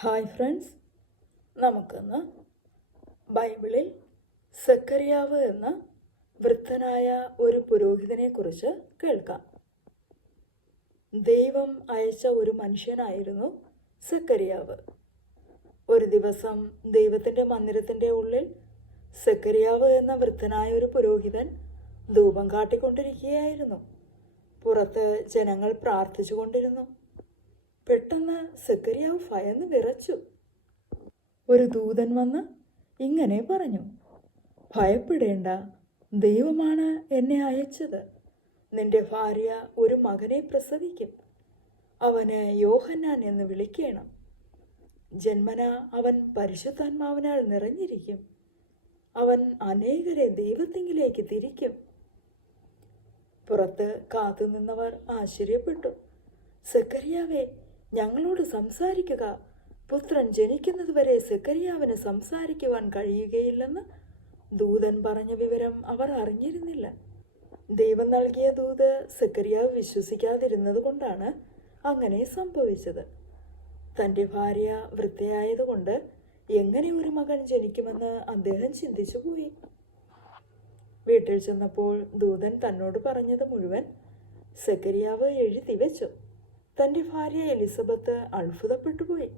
Hi friends, നമുക്കിന്ന് ബൈബിളിൽ സെക്കറിയാവ് എന്ന വൃദ്ധനായ ഒരു പുരോഹിതനെക്കുറിച്ച് കേൾക്കാം. ദൈവം അയച്ച ഒരു മനുഷ്യനായിരുന്നു സെക്കറിയാവ്. ഒരു ദിവസം ദൈവത്തിൻ്റെ മന്ദിരത്തിൻ്റെ ഉള്ളിൽ സെക്കറിയാവ് എന്ന വൃദ്ധനായ ഒരു പുരോഹിതൻ ധൂപം കാട്ടിക്കൊണ്ടിരിക്കുകയായിരുന്നു. പുറത്ത് ജനങ്ങൾ പ്രാർത്ഥിച്ചുകൊണ്ടിരുന്നു. പെട്ടെന്ന് സെക്കറിയാവ് ഭയന്ന് വിറച്ചു. ഒരു ദൂതൻ വന്ന് ഇങ്ങനെ പറഞ്ഞു: ഭയപ്പെടേണ്ട, ദൈവമാണ് എന്നെ അയച്ചത്. നിന്റെ ഭാര്യ ഒരു മകനെ പ്രസവിക്കും. അവന് യോഹന്നാൻ എന്ന് വിളിക്കണം. ജന്മന അവൻ പരിശുദ്ധാത്മാവിനാൽ നിറഞ്ഞിരിക്കും. അവൻ അനേകരെ ദൈവത്തിങ്കിലേക്ക് തിരിക്കും. പുറത്ത് കാത്തുനിന്നവർ ആശ്ചര്യപ്പെട്ടു. സെക്കറിയാവേ, ഞങ്ങളോട് സംസാരിക്കുക. പുത്രൻ ജനിക്കുന്നതുവരെ സെക്കറിയാവിന് സംസാരിക്കുവാൻ കഴിയുകയില്ലെന്ന് ദൂതൻ പറഞ്ഞ വിവരം അവർ അറിഞ്ഞിരുന്നില്ല. ദൈവം നൽകിയ ദൂത് സെക്കറിയാവ് വിശ്വസിക്കാതിരുന്നത് കൊണ്ടാണ് അങ്ങനെ സംഭവിച്ചത്. തൻ്റെ ഭാര്യ വൃദ്ധയായതുകൊണ്ട് എങ്ങനെ ഒരു മകൻ ജനിക്കുമെന്ന് അദ്ദേഹം ചിന്തിച്ചുപോയി. വീട്ടിൽ ചെന്നപ്പോൾ ദൂതൻ തന്നോട് പറഞ്ഞത് മുഴുവൻ സെക്കറിയാവ് എഴുതി വെച്ചു. തൻ്റെ ഭാര്യ എലിസബത്ത് അത്ഭുതപ്പെട്ടുപോയി.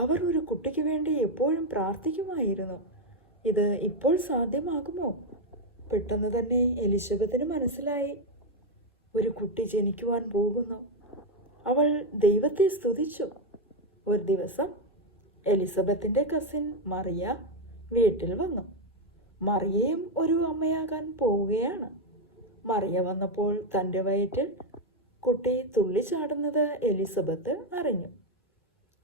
അവർ ഒരു കുട്ടിക്ക് വേണ്ടി എപ്പോഴും പ്രാർത്ഥിക്കുമായിരുന്നു. ഇത് ഇപ്പോൾ സാധ്യമാകുമോ? പെട്ടെന്ന് തന്നെ എലിസബത്തിന് മനസ്സിലായി, ഒരു കുട്ടി ജനിക്കുവാൻ പോകുന്നു. അവൾ ദൈവത്തെ സ്തുതിച്ചു. ഒരു ദിവസം എലിസബത്തിൻ്റെ കസിൻ മറിയ വീട്ടിൽ വന്നു. മറിയയും ഒരു അമ്മയാകാൻ പോവുകയാണ്. മറിയ വന്നപ്പോൾ തൻ്റെ വയറ്റിൽ കുട്ടി തുള്ളിച്ചാടുന്നത് എലിസബത്ത് അറിഞ്ഞു.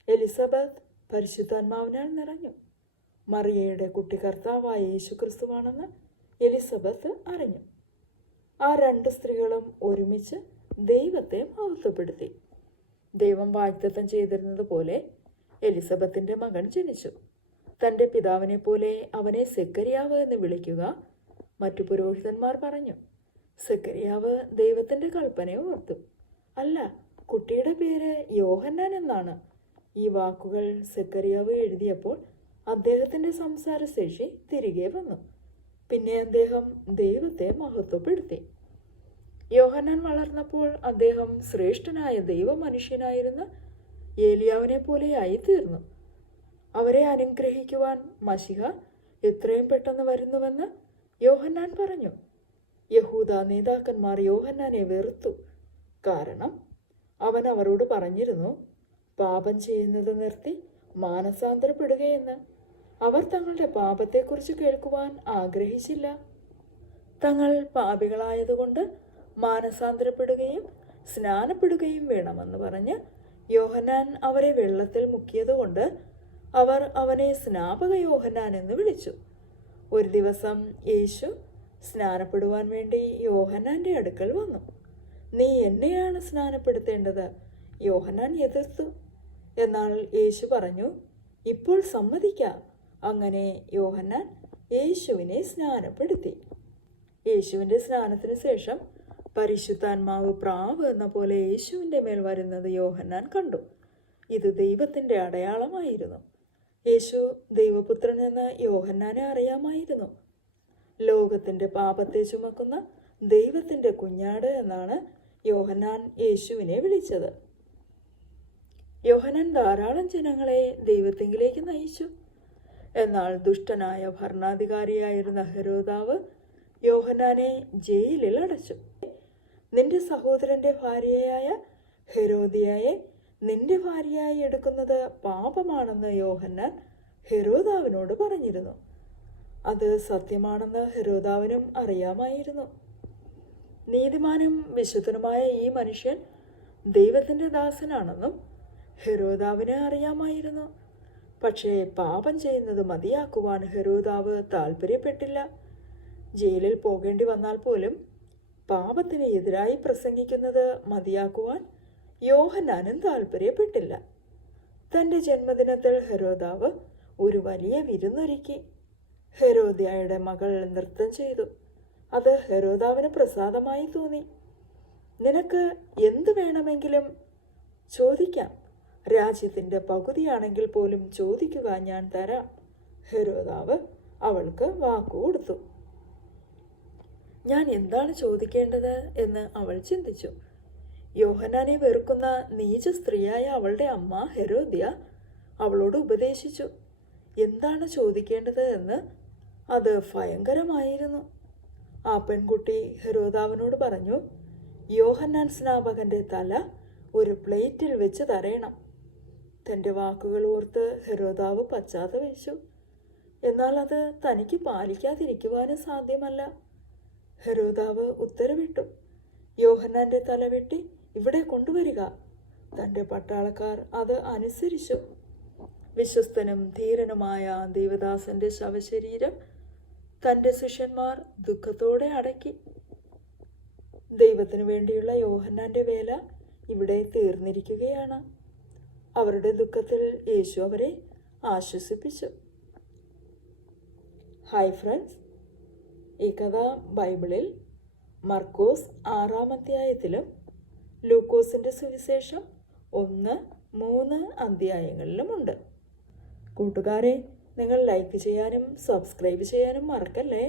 എലിസബത്ത് പരിശുദ്ധാത്മാവിനാൽ നിറഞ്ഞു. മറിയയുടെ കുട്ടി കർത്താവായ യേശുക്രിസ്തുവാണെന്ന് എലിസബത്ത് അറിഞ്ഞു. ആ രണ്ട് സ്ത്രീകളും ഒരുമിച്ച് ദൈവത്തെ മഹത്വപ്പെടുത്തി. ദൈവം വാഗ്ദത്തം ചെയ്തിരുന്നത് പോലെ എലിസബത്തിൻ്റെ മകൻ ജനിച്ചു. തൻ്റെ പിതാവിനെ പോലെ അവനെ സെക്കറിയാവ് എന്ന് വിളിക്കുക. മറ്റു പുരോഹിതന്മാർ പറഞ്ഞു. സെക്കറിയാവ് ദൈവത്തിൻ്റെ കൽപ്പന ഓർത്തു. അല്ല, കുട്ടിയുടെ പേര് യോഹന്നാൻ എന്നാണ്. ഈ വാക്കുകൾ സെക്കറിയാവ് എഴുതിയപ്പോൾ അദ്ദേഹത്തിൻ്റെ സംസാരശേഷി തിരികെ വന്നു. പിന്നെ അദ്ദേഹം ദൈവത്തെ മഹത്വപ്പെടുത്തി. യോഹന്നാൻ വളർന്നപ്പോൾ അദ്ദേഹം ശ്രേഷ്ഠനായ ദൈവ മനുഷ്യനായിരുന്ന ഏലിയാവിനെ പോലെയായി തീർന്നു. അവരെ അനുഗ്രഹിക്കുവാൻ മശിഹ എത്രയും പെട്ടെന്ന് വരുന്നുവെന്ന് യോഹന്നാൻ പറഞ്ഞു. യഹൂദ നേതാക്കന്മാർ യോഹന്നാനെ വെറുത്തു. കാരണം അവൻ അവരോട് പറഞ്ഞിരുന്നു, പാപം ചെയ്യുന്നത് നിർത്തി മാനസാന്തരപ്പെടുകയെന്ന്. അവർ തങ്ങളുടെ പാപത്തെക്കുറിച്ച് കേൾക്കുവാൻ ആഗ്രഹിച്ചില്ല. തങ്ങൾ പാപികളായതുകൊണ്ട് മാനസാന്തരപ്പെടുകയും സ്നാനപ്പെടുകയും വേണമെന്ന് പറഞ്ഞ് യോഹന്നാൻ അവരെ വെള്ളത്തിൽ മുക്കിയതുകൊണ്ട് അവർ അവനെ സ്നാപക യോഹന്നാൻ എന്ന് വിളിച്ചു. ഒരു ദിവസം യേശു സ്നാനപ്പെടുവാൻ വേണ്ടി യോഹന്നാൻ്റെ അടുക്കൽ വന്നു. നീ എന്നെയാണ് സ്നാനപ്പെടുത്തേണ്ടത്, യോഹന്നാൻ എതിർത്തു. എന്നാൽ യേശു പറഞ്ഞു, ഇപ്പോൾ സമ്മതിക്കാം. അങ്ങനെ യോഹന്നാൻ യേശുവിനെ സ്നാനപ്പെടുത്തി. യേശുവിൻ്റെ സ്നാനത്തിന് ശേഷം പരിശുദ്ധാത്മാവ് പ്രാവ് എന്ന പോലെ യേശുവിൻ്റെ മേൽ വരുന്നത് യോഹന്നാൻ കണ്ടു. ഇത് ദൈവത്തിൻ്റെ അടയാളമായിരുന്നു. യേശു ദൈവപുത്രൻ എന്ന് യോഹന്നാനെ അറിയാമായിരുന്നു. ലോകത്തിൻ്റെ പാപത്തെ ചുമക്കുന്ന ദൈവത്തിൻ്റെ കുഞ്ഞാട് എന്നാണ് യോഹന്നാൻ യേശുവിനെ വിളിച്ചത്. യോഹന്നാൻ ധാരാളം ജനങ്ങളെ ദൈവത്തിങ്കിലേക്ക് നയിച്ചു. എന്നാൽ ദുഷ്ടനായ ഭരണാധികാരിയായിരുന്ന ഹെരോദാവ് യോഹന്നാനെ ജയിലിൽ അടച്ചു. നിന്റെ സഹോദരൻ്റെ ഭാര്യയായ ഹെരോദിയയെ നിന്റെ ഭാര്യയായി എടുക്കുന്നത് പാപമാണെന്ന് യോഹന്നാൻ ഹെരോദാവിനോട് പറഞ്ഞിരുന്നു. അത് സത്യമാണെന്ന് ഹെരോദാവിനും അറിയാമായിരുന്നു. നീതിമാനും വിശുദ്ധനുമായ ഈ മനുഷ്യൻ ദൈവത്തിൻ്റെ ദാസനാണെന്നും ഹെരോദാവിന് അറിയാമായിരുന്നു. പക്ഷേ പാപം ചെയ്യുന്നത് മതിയാക്കുവാൻ ഹെരോദാവ് താല്പര്യപ്പെട്ടില്ല. ജയിലിൽ പോകേണ്ടി വന്നാൽ പോലും പാപത്തിന് എതിരായി പ്രസംഗിക്കുന്നത് മതിയാക്കുവാൻ യോഹന്നാനും താല്പര്യപ്പെട്ടില്ല. തൻ്റെ ജന്മദിനത്തിൽ ഹെരോദാവ് ഒരു വലിയ വിരുന്നൊരുക്കി. ഹെരോദ്യയുടെ മകൾ നൃത്തം ചെയ്തു. അത് ഹെരോദാവിന് പ്രസാദമായി തോന്നി. നിനക്ക് എന്തു വേണമെങ്കിലും ചോദിക്കാം, രാജ്യത്തിൻ്റെ പകുതിയാണെങ്കിൽ പോലും ചോദിക്കുക, ഞാൻ തരാം. ഹെരോദാവ് അവൾക്ക് വാക്കുകൊടുത്തു. ഞാൻ എന്താണ് ചോദിക്കേണ്ടത് എന്ന് അവൾ ചിന്തിച്ചു. യോഹന്നാനെ വെറുക്കുന്ന നീച സ്ത്രീയായ അവളുടെ അമ്മ ഹെരോദ്യ അവളോട് ഉപദേശിച്ചു. എന്താണ് ചോദിക്കേണ്ടത് എന്ന്. അത് ഭയങ്കരമായിരുന്നു. ആ പെൺകുട്ടി ഹെരോദാവിനോട് പറഞ്ഞു, യോഹന്നാൻ സ്നാപകന്റെ തല ഒരു പ്ലേറ്റിൽ വെച്ച് തരയണം. തൻ്റെ വാക്കുകൾ ഓർത്ത് ഹെരോദാവ് പശ്ചാത്തപിച്ചു. എന്നാൽ അത് തനിക്ക് പാലിക്കാതിരിക്കുവാനും സാധ്യമല്ല. ഹെരോദാവ് ഉത്തരവിട്ടു, യോഹന്നാന്റെ തല വെട്ടി ഇവിടെ കൊണ്ടുവരിക. തൻ്റെ പട്ടാളക്കാർ അത് അനുസരിച്ചു. വിശ്വസ്തനും ധീരനുമായ ദേവദാസന്റെ ശവശരീരം തൻ്റെ ശിഷ്യന്മാർ ദുഃഖത്തോടെ അടക്കി. ദൈവത്തിനു വേണ്ടിയുള്ള യോഹന്നാന്റെ വേല ഇവിടെ തീർന്നിരിക്കുകയാണ്. അവരുടെ ദുഃഖത്തിൽ യേശു അവരെ ആശ്വസിപ്പിച്ചു. ഹായ് ഫ്രണ്ട്സ്, ഈ കഥ ബൈബിളിൽ മർക്കോസ് 6-ാം അധ്യായത്തിലും ലൂക്കോസിൻ്റെ സുവിശേഷം 1-3 അധ്യായങ്ങളിലുമുണ്ട്. കൂട്ടുകാരെ, നിങ്ങൾ ലൈക്ക് ചെയ്യാനും സബ്സ്ക്രൈബ് ചെയ്യാനും മറക്കല്ലേ.